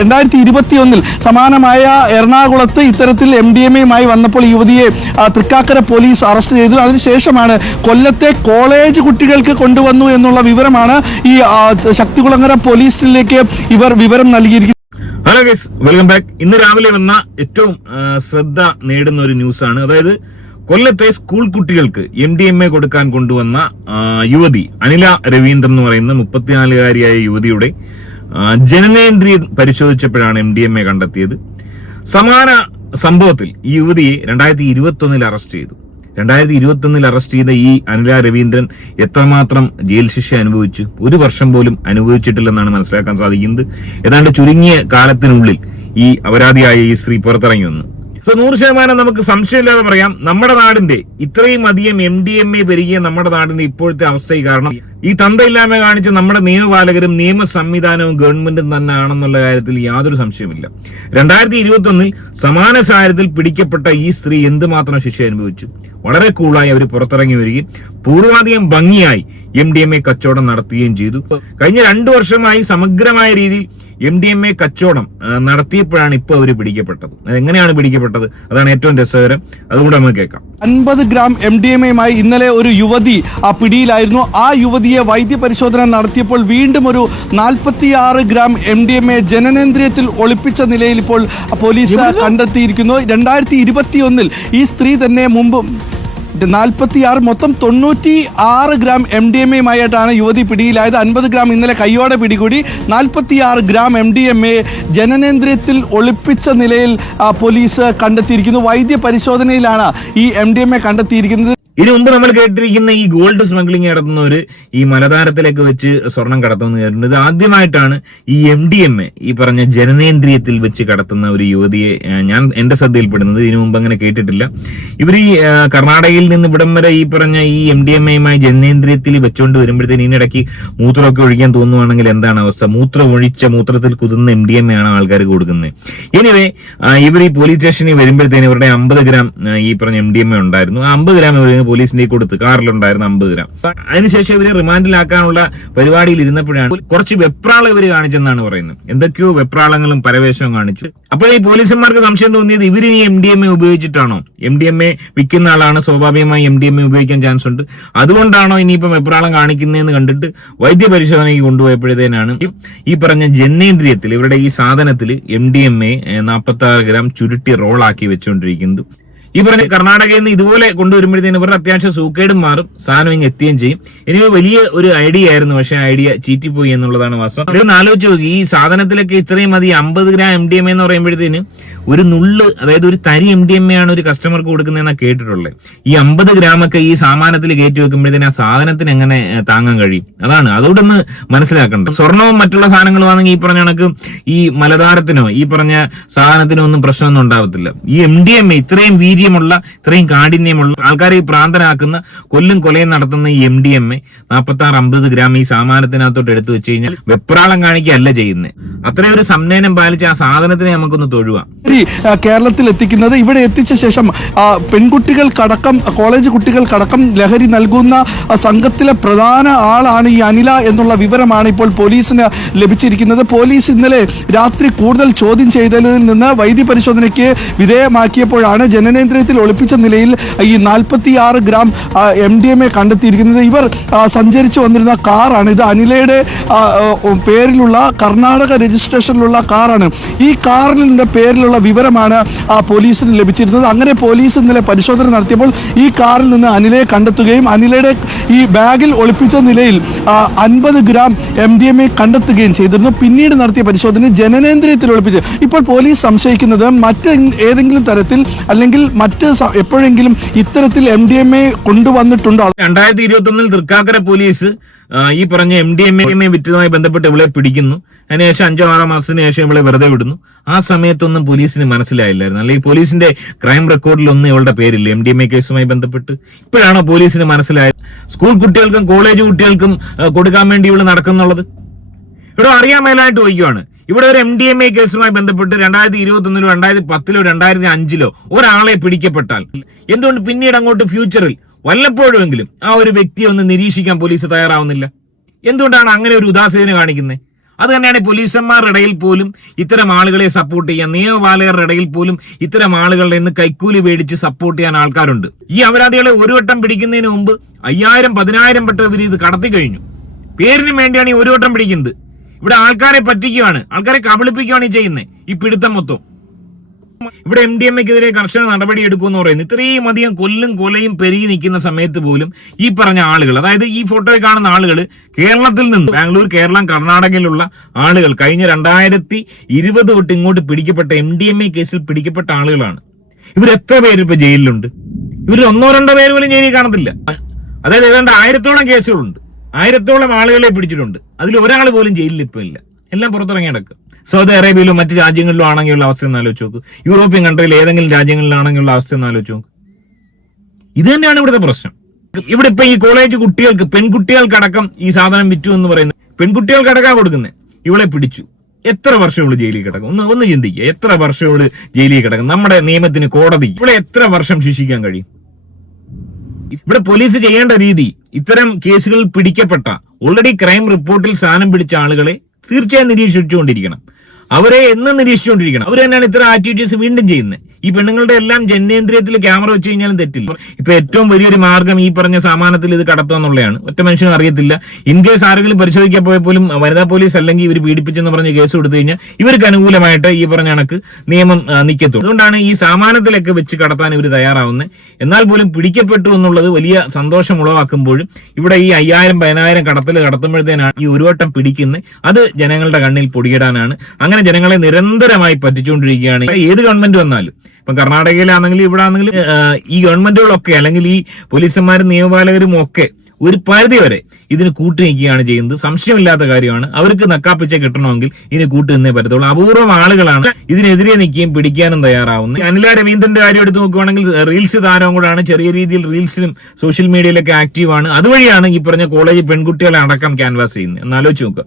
രണ്ടായിരത്തി ഇരുപത്തി ഒന്നിൽ സമാനമായ എറണാകുളത്ത് ഇത്തരത്തിൽ എം ഡി എം എയുമായി വന്നപ്പോൾ യുവതിയെ തൃക്കാക്കര പോലീസ് അറസ്റ്റ് ചെയ്തു. അതിനുശേഷമാണ് കൊല്ലത്തെ കോളേജ് കുട്ടികൾക്ക് കൊണ്ടുവന്നു എന്നുള്ള വിവരമാണ് ഈ ശക്തികുളങ്ങര പോലീസിലേക്ക് ഇവർ വിവരം നൽകിയിരിക്കുന്നത്. Hello guys welcome back. ഇന്ന് രാവിലെ വന്ന ഏറ്റവും ശ്രദ്ധ നേടുന്ന ഒരു ന്യൂസാണ്. അതായത് കൊല്ലത്തെ സ്കൂൾ കുട്ടികൾക്ക് എം ഡി എം എ കൊടുക്കാൻ കൊണ്ടുവന്ന യുവതി അനില രവീന്ദ്രൻ എന്ന് പറയുന്ന മുപ്പത്തിനാലുകാരിയായ യുവതിയുടെ ജനനേന്ദ്രിയം പരിശോധിച്ചപ്പോഴാണ് എം ഡി എം എ കണ്ടെത്തിയത്. സമാന സംഭവത്തിൽ ഈ യുവതിയെ രണ്ടായിരത്തി ഇരുപത്തി ഒന്നിൽ അറസ്റ്റ് ചെയ്തു. രണ്ടായിരത്തി ഇരുപത്തി ഒന്നിൽ അറസ്റ്റ് ചെയ്ത ഈ അനില രവീന്ദ്രൻ എത്രമാത്രം ജയിൽ ശിക്ഷ അനുഭവിച്ചു? ഒരു വർഷം പോലും അനുഭവിച്ചിട്ടില്ലെന്നാണ് മനസ്സിലാക്കാൻ സാധിക്കുന്നത്. ഏതാണ്ട് ചുരുങ്ങിയ കാലത്തിനുള്ളിൽ ഈ അപരാധിയായ ഈ സ്ത്രീ പുറത്തിറങ്ങി വന്നു. സോ നൂറ് ശതമാനം നമുക്ക് സംശയമില്ലാതെ പറയാം. നമ്മുടെ നാടിന്റെ ഇത്രയും അധികം എം ഡി എം എ പെരുകിയ നമ്മുടെ നാടിന്റെ ഇപ്പോഴത്തെ അവസ്ഥയിൽ കാരണം ഈ തന്തയില്ലായ്മ കാണിച്ച് നമ്മുടെ നിയമപാലകരും നിയമ സംവിധാനവും ഗവൺമെന്റും തന്നെ ആണെന്നുള്ള കാര്യത്തിൽ യാതൊരു സംശയമില്ല രണ്ടായിരത്തി ഇരുപത്തി ഒന്നിൽ സമാന സാഹചര്യത്തിൽ പിടിക്കപ്പെട്ട ഈ സ്ത്രീ എന്തുമാത്രം ശിക്ഷ അനുഭവിച്ചു? വളരെ കൂളായി അവർ പുറത്തിറങ്ങി വരികയും പൂർവാധികം ഭംഗിയായി എം ഡി എം എ കച്ചവടം നടത്തുകയും ചെയ്തു. കഴിഞ്ഞ രണ്ടു വർഷമായി സമഗ്രമായ രീതിയിൽ എം ഡി എം എ കച്ചവടം നടത്തിയപ്പോഴാണ് ഇപ്പോൾ അവർ പിടിക്കപ്പെട്ടത്. അത് എങ്ങനെയാണ് പിടിക്കപ്പെട്ടത്? അതാണ് ഏറ്റവും രസകരം. അതുകൂടെ നമുക്ക് കേൾക്കാം. അൻപത് ഗ്രാം എം ഡി എം എയുമായി ഇന്നലെ ഒരു യുവതി ആ പിടിയിലായിരുന്നു. ആ യുവതിയെ വൈദ്യപരിശോധന നടത്തിയപ്പോൾ വീണ്ടും ഒരു നാൽപ്പത്തിയാറ് gram M D M A ജനനേന്ദ്രിയത്തിൽ ഒളിപ്പിച്ച നിലയിൽ ഇപ്പോൾ പോലീസ് കണ്ടെത്തിയിരിക്കുന്നു. രണ്ടായിരത്തി ഇരുപത്തിയൊന്നിൽ ഈ സ്ത്രീ തന്നെ മുമ്പ് നാൽപ്പത്തിയാറ് മൊത്തം തൊണ്ണൂറ്റി ആറ് ഗ്രാം എം ഡി എം എയുമായിട്ടാണ് യുവതി പിടിയിലായത്. അൻപത് ഗ്രാം ഇന്നലെ കൈയോടെ പിടികൂടി. നാൽപ്പത്തിയാറ് gram M D M A ജനനേന്ദ്രിയത്തിൽ ഒളിപ്പിച്ച നിലയിൽ പോലീസ് കണ്ടെത്തിയിരിക്കുന്നു. വൈദ്യ പരിശോധനയിലാണ് ഈ എം ഡി എം എ കണ്ടെത്തിയിരിക്കുന്നത്. ഇതിനു മുമ്പ് നമ്മൾ കേട്ടിരിക്കുന്ന ഈ ഗോൾഡ് സ്മഗ്ലിംഗ് നടത്തുന്നവര് ഈ മലതാരത്തിലേക്ക് വെച്ച് സ്വർണം കടത്തുമെന്ന് കേട്ടിട്ടുണ്ട് ഇത് ആദ്യമായിട്ടാണ് ഈ എം ഡി എം എ ഈ പറഞ്ഞ ജനനേന്ദ്രിയത്തിൽ വെച്ച് കടത്തുന്ന ഒരു യുവതിയെ ഞാൻ എന്റെ ശ്രദ്ധയിൽപ്പെടുന്നത് ഇതിനു മുമ്പ് അങ്ങനെ കേട്ടിട്ടില്ല. ഇവർ ഈ കർണാടകയിൽ നിന്ന് ഇവിടം വരെ ഈ പറഞ്ഞ ഈ എം ഡി എം എയുമായി ജനനേന്ദ്രിയത്തിൽ വെച്ചുകൊണ്ട് വരുമ്പോഴത്തേന് ഇതിനിടയ്ക്ക് മൂത്രമൊക്കെ ഒഴിക്കാൻ തോന്നുവാണെങ്കിൽ എന്താണ് അവസ്ഥ? മൂത്രം ഒഴിച്ച മൂത്രത്തിൽ കുതിർന്ന എം ഡി എം എ ആണ് ആൾക്കാർ കൊടുക്കുന്നത്. എനിവേ ഇവർ ഈ പോലീസ് സ്റ്റേഷനിൽ വരുമ്പോഴത്തേന് ഇവരുടെ അമ്പത് ഗ്രാം ഈ പറഞ്ഞ എം ഡി എം എ ഉണ്ടായിരുന്നു. ആ അമ്പത് ഗ്രാം ഇവർ പോലീസിന്റെ കൊടുത്ത് കാറിലുണ്ടായിരുന്ന അമ്പത് ഗ്രാം. അതിനുശേഷം ഇവരെ റിമാൻഡിലാക്കാനുള്ള പരിപാടിയിൽ ഇരുന്നപ്പോഴാണ് കുറച്ച് വെപ്രാളം ഇവർ കാണിച്ചെന്നാണ് പറയുന്നത്. എന്തൊക്കെയോ വെപ്രാളങ്ങളും പരവേശവും കാണിച്ചു. അപ്പോൾ ഈ പോലീസന്മാർക്ക് സംശയം തോന്നിയത് ഇവർ ഈ എം ഡി എം എ ഉപയോഗിച്ചിട്ടാണോ? എം ഡി എം എ വിൽക്കുന്ന ആളാണ്. സ്വാഭാവികമായി എം ഡി എം എ ഉപയോഗിക്കാൻ ചാൻസ് ഉണ്ട്. അതുകൊണ്ടാണോ ഇനിയിപ്പം വെപ്രാളം കാണിക്കുന്നതെന്ന് കണ്ടിട്ട് വൈദ്യ പരിശോധനയ്ക്ക് കൊണ്ടുപോയപ്പോഴത്തേനാണ് ഈ പറഞ്ഞ ജനേന്ദ്രിയത്തിൽ ഇവരുടെ ഈ സാധനത്തിൽ എം ഡി എം എ നാൽപ്പത്തി ആറ് ഗ്രാം ചുരുട്ടി റോളാക്കി വെച്ചുകൊണ്ടിരിക്കുന്നത് ഈ പറഞ്ഞ കർണാടകയിൽ നിന്ന് ഇതുപോലെ കൊണ്ടുവരുമ്പോഴത്തേന് ഇവരുടെ അത്യാവശ്യം സൂക്കേടും മാറും സാധനം ഇങ്ങ് എത്തുകയും ചെയ്യും. ഇനി വലിയ ഒരു ഐഡിയ ആയിരുന്നു പക്ഷെ ഐഡിയ ചീറ്റിപ്പോയി എന്നുള്ളതാണ് വാസ്തവം. ഒരു ആലോചിച്ച് നോക്കി ഈ സാധനത്തിലൊക്കെ ഇത്രയും മതി അമ്പത് ഗ്രാം എം ഡി എം എന്ന് പറയുമ്പോഴത്തേന് ഒരു നുള്ള് അതായത് ഒരു തരി എം ഡി എം ആണ് ഒരു കസ്റ്റമർക്ക് കൊടുക്കുന്നതെന്നാണ് കേട്ടിട്ടുള്ളത് ഈ അമ്പത് ഒക്കെ ഈ സാമാനത്തിൽ കയറ്റി വെക്കുമ്പോഴത്തേന് ആ സാധനത്തിന് എങ്ങനെ താങ്ങാൻ കഴിയും? അതാണ് അതുകൊണ്ട് ഒന്ന് മനസ്സിലാക്കണ്ട. സ്വർണവും മറ്റുള്ള സാധനങ്ങളും ആണെങ്കിൽ ഈ പറഞ്ഞ കണക്ക് ഈ മലതാരത്തിനോ ഈ പറഞ്ഞ സാധനത്തിനോ ഒന്നും പ്രശ്നമൊന്നും ഉണ്ടാവത്തില്ല. ഈ എം ഡി എം ഇത്രയും വീര്യമുള്ള ഇത്രയും കാഠിന്യമുള്ള ആൾക്കാരെ പ്രാന്തനാക്കുന്ന കൊല്ലും കൊലയും നടത്തുന്ന ഈ എം ഡി എം എ നാൽപ്പത്തി ആറ് അമ്പത് ഗ്രാം ഈ സാമാനത്തിനകത്തോട്ട് എടുത്തു വെച്ച് കഴിഞ്ഞാൽ വെപ്രാളം കാണിക്കുകയല്ല ചെയ്യുന്നത് അത്രയും ഒരു സംനയനം പാലിച്ച് ആ സാധനത്തിനെ നമുക്കൊന്ന് തൊഴുവാം. കേരളത്തിൽ എത്തിക്കുന്നത് ഇവിടെ എത്തിച്ച ശേഷം പെൺകുട്ടികൾ പെൺകുട്ടികൾക്കടക്കം കോളേജ് കുട്ടികൾക്കടക്കം ലഹരി നൽകുന്ന സംഘത്തിലെ പ്രധാന ആളാണ് ഈ അനില എന്നുള്ള വിവരമാണ് ഇപ്പോൾ പോലീസിന് ലഭിച്ചിരിക്കുന്നത്. പോലീസ് ഇന്നലെ രാത്രി കൂടുതൽ ചോദ്യം ചെയ്തതിൽ നിന്ന് വൈദ്യ പരിശോധനയ്ക്ക് വിധേയമാക്കിയപ്പോഴാണ് ജനനേന്ദ്രിയത്തിൽ ഒളിപ്പിച്ച നിലയിൽ ഈ നാൽപ്പത്തിയാറ് gram M D M A കണ്ടെത്തിയിരിക്കുന്നത്. ഇവർ സഞ്ചരിച്ചു വന്നിരുന്ന കാറാണ്. ഇത് അനിലയുടെ പേരിലുള്ള കർണാടക രജിസ്ട്രേഷനിലുള്ള കാറാണ്. ഈ കാറിന്റെ പേരിലുള്ള വിവരമാണ് പോലീസിന് ലഭിച്ചിരുന്നത്. അങ്ങനെ പോലീസ് ഇന്നലെ പരിശോധന നടത്തിയപ്പോൾ ഈ കാറിൽ നിന്ന് അനിലയെ കണ്ടെത്തുകയും അനിലയുടെ ഈ ബാഗിൽ ഒളിപ്പിച്ച നിലയിൽ അൻപത് gram M D M A കണ്ടെത്തുകയും ചെയ്തിരുന്നു. പിന്നീട് നടത്തിയ പരിശോധന ജനനേന്ദ്രിയത്തിൽ ഒളിപ്പിച്ച്. ഇപ്പോൾ പോലീസ് സംശയിക്കുന്നത് മറ്റ് ഏതെങ്കിലും തരത്തിൽ അല്ലെങ്കിൽ മറ്റ് എപ്പോഴെങ്കിലും ഇത്തരത്തിൽ എം ഡി എം എ കൊണ്ടുവന്നിട്ടുണ്ടോ? രണ്ടായിരത്തി ഇരുപത്തി ഒന്നിൽ തൃക്കാക്കര പോലീസ് ഈ പറഞ്ഞ എം ഡി എം എ വിറ്റതുമായി ബന്ധപ്പെട്ട് ഇവളെ പിടിക്കുന്നു. അതിനുശേഷം അഞ്ചോ ആറോ മാസത്തിന് ശേഷം ഇവളെ വെറുതെ വിടുന്നു. ആ സമയത്തൊന്നും പോലീസിന് മനസ്സിലായില്ലായിരുന്നു. അല്ലെങ്കിൽ പോലീസിന്റെ ക്രൈം റെക്കോർഡിലൊന്നും ഇവളുടെ പേരില്ല. എം ഡി എം എ കേസുമായി ബന്ധപ്പെട്ട് ഇപ്പോഴാണോ പോലീസിന് മനസ്സിലായത്? സ്കൂൾ കുട്ടികൾക്കും കോളേജ് കുട്ടികൾക്കും കൊടുക്കാൻ വേണ്ടി ഇവൾ നടക്കുന്നുള്ളത്? ഇവിടെ അറിയാൻ മേലായിട്ട് ചോദിക്കുവാണ് ഇവിടെ ഒരു എം ഡി എം എ കേസുമായി ബന്ധപ്പെട്ട് രണ്ടായിരത്തി ഇരുപത്തി ഒന്നിലോ രണ്ടായിരത്തി പത്തിലോ രണ്ടായിരത്തി അഞ്ചിലോ ഒരാളെ പിടിക്കപ്പെട്ടാൽ എന്തുകൊണ്ട് പിന്നീട് അങ്ങോട്ട് ഫ്യൂച്ചറിൽ വല്ലപ്പോഴുമെങ്കിലും ആ ഒരു വ്യക്തിയെ ഒന്ന് നിരീക്ഷിക്കാൻ പോലീസ് തയ്യാറാവുന്നില്ല? എന്തുകൊണ്ടാണ് അങ്ങനെ ഒരു ഉദാസീന കാണിക്കുന്നത്? അത് തന്നെയാണ് പോലീസന്മാരുടെ ഇടയിൽ പോലും ഇത്തരം ആളുകളെ സപ്പോർട്ട് ചെയ്യാൻ നിയമപാലകരുടെ ഇടയിൽ പോലും ഇത്തരം ആളുകളുടെ നിന്ന് കൈക്കൂലി മേടിച്ച് സപ്പോർട്ട് ചെയ്യാൻ ആൾക്കാരുണ്ട്. ഈ അപരാധികളെ ഒരു വട്ടം പിടിക്കുന്നതിന് മുമ്പ് അയ്യായിരം പതിനായിരം വട്ടം ഇവർ ഇത് കടത്തി കഴിഞ്ഞു പേരിന് വേണ്ടിയാണ് ഈ ഒരു വട്ടം പിടിക്കുന്നത്. ഇവിടെ ആൾക്കാരെ പറ്റിക്കുകയാണ് ആൾക്കാരെ കബളിപ്പിക്കുകയാണ് ഈ ചെയ്യുന്നത് ഈ പിടുത്തം മൊത്തം. ഇവിടെ എം ഡി എം എക്കെതിരെ കർശന നടപടി എടുക്കുമെന്ന് പറയുന്നു. ഇത്രയും അധികം കൊല്ലും കൊലയും പെരുകി നിൽക്കുന്ന സമയത്ത് പോലും ഈ പറഞ്ഞ ആളുകൾ അതായത് ഈ ഫോട്ടോയിൽ കാണുന്ന ആളുകൾ കേരളത്തിൽ നിന്ന് ബാംഗ്ലൂർ കേരളം കർണാടകയിലുള്ള ആളുകൾ കഴിഞ്ഞ രണ്ടായിരത്തി ഇരുപത് തൊട്ട് ഇങ്ങോട്ട് പിടിക്കപ്പെട്ട എം ഡി എം എ കേസിൽ പിടിക്കപ്പെട്ട ആളുകളാണ്. ഇവർ എത്ര പേര് ഇപ്പൊ ജയിലിലുണ്ട്? ഇവർ ഒന്നോ രണ്ടോ പേര് പോലും ജയിലിൽ കാണത്തില്ല. അതായത് ഏതാണ്ട് ആയിരത്തോളം കേസുകളുണ്ട്. ആയിരത്തോളം ആളുകളെ പിടിച്ചിട്ടുണ്ട്. അതിൽ ഒരാൾ പോലും ജയിലിൽ ഇപ്പൊ ഇല്ല. എല്ലാം പുറത്തിറങ്ങി നടക്കും. സൗദി അറേബ്യയിലും മറ്റു രാജ്യങ്ങളിലും ആണെങ്കിലുള്ള അവസ്ഥ എന്ന് ആലോചിച്ച് നോക്ക്. യൂറോപ്യൻ കൺട്രിയിൽ ഏതെങ്കിലും രാജ്യങ്ങളിലാണെങ്കിലുള്ള അവസ്ഥ എന്ന് ആലോചിച്ച് നോക്ക്. ഇത് തന്നെയാണ് ഇവിടുത്തെ പ്രശ്നം. ഇവിടെ ഇപ്പൊ ഈ കോളേജ് കുട്ടികൾക്ക് പെൺകുട്ടികൾക്കടക്കം ഈ സാധനം വിറ്റു എന്ന് പറയുന്നത് പെൺകുട്ടികൾക്കടക്കം കൊടുക്കുന്നത് ഇവളെ പിടിച്ചു. എത്ര വർഷം ഇവൾ ജയിലിൽ കിടക്കും? ഒന്ന് ഒന്ന് ചിന്തിക്കുക എത്ര വർഷം ഇവൾ ജയിലിൽ കിടക്കും? നമ്മുടെ നിയമത്തിന് കോടതി. ഇവിടെ എത്ര വർഷം ശിക്ഷിക്കാൻ കഴിയും? ഇവിടെ പോലീസ് ചെയ്യേണ്ട രീതി ഇത്തരം കേസുകളിൽ പിടിക്കപ്പെട്ട ഓൾറെഡി ക്രൈം റിപ്പോർട്ടിൽ സ്ഥാനം പിടിച്ച ആളുകളെ തീർച്ചയായും നിരീക്ഷിച്ചുകൊണ്ടിരിക്കണം. അവരെ എന്നും നിരീക്ഷിച്ചുകൊണ്ടിരിക്കണം. അവർ തന്നെയാണ് ഇത്തരം ആക്ടിവിറ്റീസ് വീണ്ടും ചെയ്യുന്നത്. ഈ പെണ്ണുങ്ങളുടെ എല്ലാം ജനേന്ദ്രിയത്തിൽ ക്യാമറ വെച്ച് കഴിഞ്ഞാലും തെറ്റില്ല. ഇപ്പൊ ഏറ്റവും വലിയൊരു മാർഗം ഈ പറഞ്ഞ സാമാനത്തിൽ ഇത് കടത്തുക എന്നുള്ളതാണ്. ഒറ്റ മനുഷ്യനും അറിയത്തില്ല. ഇൻ കേസ് ആരെങ്കിലും പരിശോധിക്കാൻ പോയ പോലും വനിതാ പോലീസ് അല്ലെങ്കിൽ ഇവർ പീഡിപ്പിച്ചെന്ന് പറഞ്ഞ് കേസ് കൊടുത്തു കഴിഞ്ഞാൽ ഇവർക്ക് അനുകൂലമായിട്ട് ഈ പറഞ്ഞ കണക്ക് നിയമം നിൽക്കത്തുള്ളൂ അതുകൊണ്ടാണ് ഈ സാമാനത്തിലൊക്കെ വെച്ച് കടത്താൻ ഇവർ തയ്യാറാവുന്നത് എന്നാൽ പോലും പിടിക്കപ്പെട്ടു എന്നുള്ളത് വലിയ സന്തോഷം ഉളവാക്കുമ്പോഴും ഇവിടെ ഈ അയ്യായിരം പതിനായിരം കടത്തൽ കടത്തുമ്പോഴത്തേനാണ് ഈ ഒരു വട്ടം പിടിക്കുന്നത് അത് ജനങ്ങളുടെ കണ്ണിൽ പൊടിയിടാനാണ്. അങ്ങനെ ജനങ്ങളെ നിരന്തരമായി പറ്റിച്ചുകൊണ്ടിരിക്കുകയാണ്. ഏത് ഗവൺമെന്റ് വന്നാലും ഇപ്പം കർണാടകയിലാണെങ്കിലും ഇവിടെ ആണെങ്കിലും ഈ ഗവൺമെന്റുകളൊക്കെ അല്ലെങ്കിൽ ഈ പോലീസന്മാരും നിയമപാലകരും ഒക്കെ ഒരു പരിധി വരെ ഇതിന് കൂട്ടി നിൽക്കുകയാണ് ചെയ്യുന്നത്. സംശയമില്ലാത്ത കാര്യമാണ്. അവർക്ക് നക്കാപ്പിച്ച കിട്ടണമെങ്കിൽ ഇതിന് കൂട്ടി നിന്നേ പറ്റത്തുള്ളൂ. അപൂർവം ആളുകളാണ് ഇതിനെതിരെ നിൽക്കുകയും പിടിക്കാനും തയ്യാറാവുന്നത്. അനില രവീന്ദ്രന്റെ കാര്യം എടുത്ത് നോക്കുവാണെങ്കിൽ റീൽസ് താരവും കൂടാണ്. ചെറിയ രീതിയിൽ റീൽസിലും സോഷ്യൽ മീഡിയയിലൊക്കെ ആക്റ്റീവാണ്. അതുവഴിയാണ് ഈ പറഞ്ഞ കോളേജ് പെൺകുട്ടികളെ അടക്കം ക്യാൻവാസ് ചെയ്യുന്നത്. എന്നാലോചിച്ച് നോക്കുക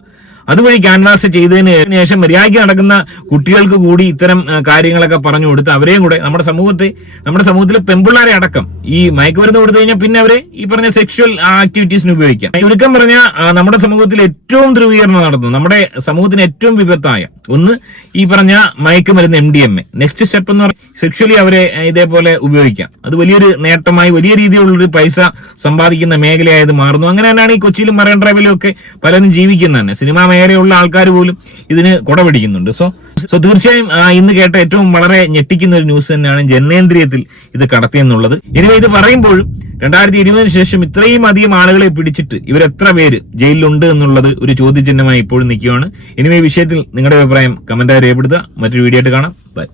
അതുവഴി ക്യാൻവാസ് ചെയ്തതിന് ശേഷം മര്യാദയ്ക്ക് നടക്കുന്ന കുട്ടികൾക്ക് കൂടി ഇത്തരം കാര്യങ്ങളൊക്കെ പറഞ്ഞു കൊടുത്ത് അവരെയും കൂടെ നമ്മുടെ സമൂഹത്തെ നമ്മുടെ സമൂഹത്തിലെ പെമ്പിള്ളാരെ അടക്കം ഈ മയക്കുമരുന്ന് കൊടുത്തു കഴിഞ്ഞാൽ പിന്നെ അവരെ ഈ പറഞ്ഞ സെക്ഷൽ ആക്ടിവിറ്റീസിന് ഉപയോഗിക്കാം. ചുരുക്കം പറഞ്ഞ നമ്മുടെ സമൂഹത്തിൽ ഏറ്റവും ധ്രുവീകരണം നടന്നു നമ്മുടെ സമൂഹത്തിന് ഏറ്റവും വിപത്തായ ഒന്ന് ഈ പറഞ്ഞ മയക്കുമരുന്ന് M D M A next step എന്ന് പറഞ്ഞാൽ സെക്ഷലി അവരെ ഇതേപോലെ ഉപയോഗിക്കാം. അത് വലിയൊരു നേട്ടമായി വലിയ രീതിയിലുള്ളൊരു പൈസ സമ്പാദിക്കുന്ന മേഖലയായത് മാറുന്നു. അങ്ങനെ തന്നെയാണ് ഈ കൊച്ചിയിലും മറൈൻ ഡ്രൈവിലും ഒക്കെ പലരും ജീവിക്കുന്നത് തന്നെ. സിനിമാ മേഖലയുള്ള ആൾക്കാർ പോലും ഇതിന് കൊടപിടിക്കുന്നുണ്ട്. സോ സോ തീർച്ചയായും ഇന്ന് കേട്ട ഏറ്റവും വളരെ ഞെട്ടിക്കുന്ന ഒരു ന്യൂസ് തന്നെയാണ് ജനേന്ദ്രിയത്തിൽ ഇത് കടത്തിയെന്നുള്ളത്. ഇനി ഇത് പറയുമ്പോഴും രണ്ടായിരത്തി ഇരുപതിന് ശേഷം ഇത്രയും അധികം ആളുകളെ പിടിച്ചിട്ട് ഇവരെത്ര പേര് ജയിലിലുണ്ട് എന്നുള്ളത് ഒരു ചോദ്യചിഹ്നമായി ഇപ്പോഴും നിൽക്കുകയാണ്. ഇനി ഈ വിഷയത്തിൽ നിങ്ങളുടെ അഭിപ്രായം കമന്റായി രേഖപ്പെടുത്തുക. മറ്റൊരു വീഡിയോ ആയിട്ട് കാണാം. ബൈ